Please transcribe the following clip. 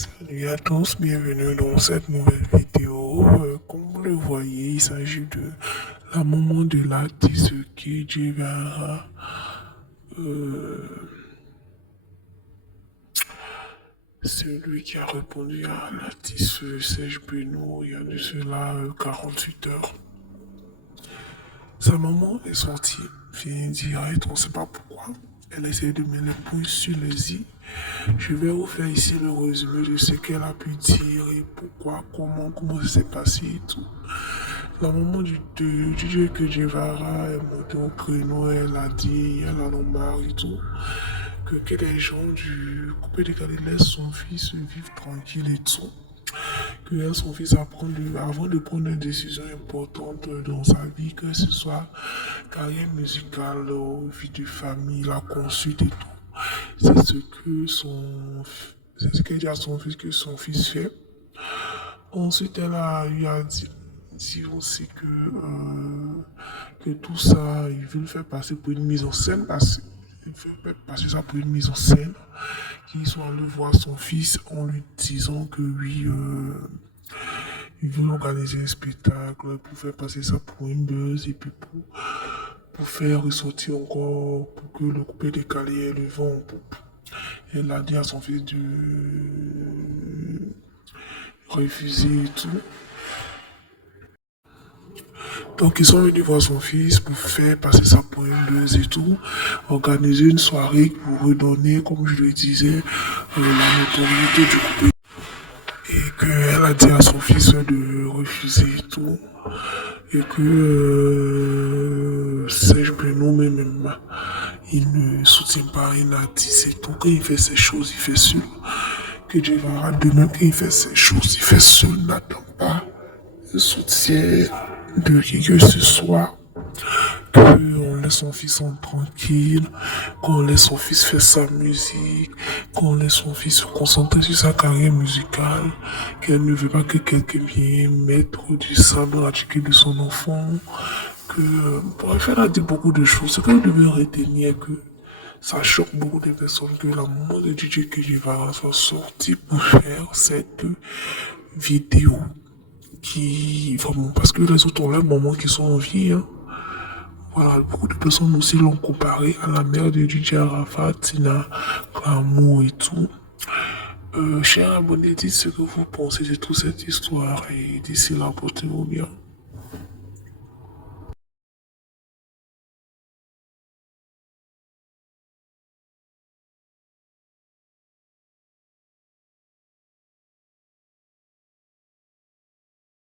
Salut à tous, bienvenue dans cette nouvelle vidéo. Comme vous le voyez, il s'agit de la maman de l'artiste KJ Vara, celui qui a répondu à l'artiste Serge Benoît il y a de cela 48 heures. Sa maman est sortie, finie direct, on ne sait pas pourquoi. Elle essaie de mettre les points sur les i. Je vais vous faire ici le résumé de ce qu'elle a pu dire et pourquoi, comment ça s'est passé et tout. La maman du DJ que Jevara est montée au créneau, elle a dit, elle en a marre et tout, que les gens du coupé décalé laissent son fils vivre tranquille et tout. Que son fils avant de prendre une décision importante dans sa vie, que ce soit carrière musicale, vie de famille, la consulte et tout. C'est ce qu'elle dit à son fils que son fils fait. Ensuite, elle a eu à dire aussi que tout ça, il veut le faire passer pour une mise en scène, il veut faire passer ça pour une mise en scène, qu'ils sont allés voir son fils en lui disant que oui, il veut organiser un spectacle pour faire passer ça pour une buzz et puis pour faire ressortir encore, pour que le coupé décalé ait le vent en poupe. Elle a dit à son fils de refuser et tout. Donc ils sont venus voir son fils pour faire passer ça pour une buzz et tout, organiser une soirée pour redonner, comme je le disais, la notoriété du coupé. Et qu'elle a dit à son fils de refuser et tout. Et que Serge Benoît même, il ne soutient pas un artiste et tout. Quand il fait ses choses, il fait seul. Que Jevara, de même qu'il fait ses choses, il fait seul, n'attend pas le soutien de qui que ce soit. Qu'on laisse son fils en tranquille, qu'on laisse son fils faire sa musique, qu'on laisse son fils se concentrer sur sa carrière musicale, qu'elle ne veut pas que quelqu'un vienne mettre du sable dans la chiquette de son enfant, bref, elle a dit beaucoup de choses. Ce qu'elle devait retenir, que ça choque beaucoup de personnes que la maman de DJ Kejivara soit sortie pour faire cette vidéo vraiment, parce que les autres ont leur maman qui sont en vie, hein. Voilà, beaucoup de personnes aussi l'ont comparé à la mère de DJ Arafat, Tina Glamour et tout. Chers abonnés, dites ce que vous pensez de toute cette histoire et d'ici là, portez-vous bien.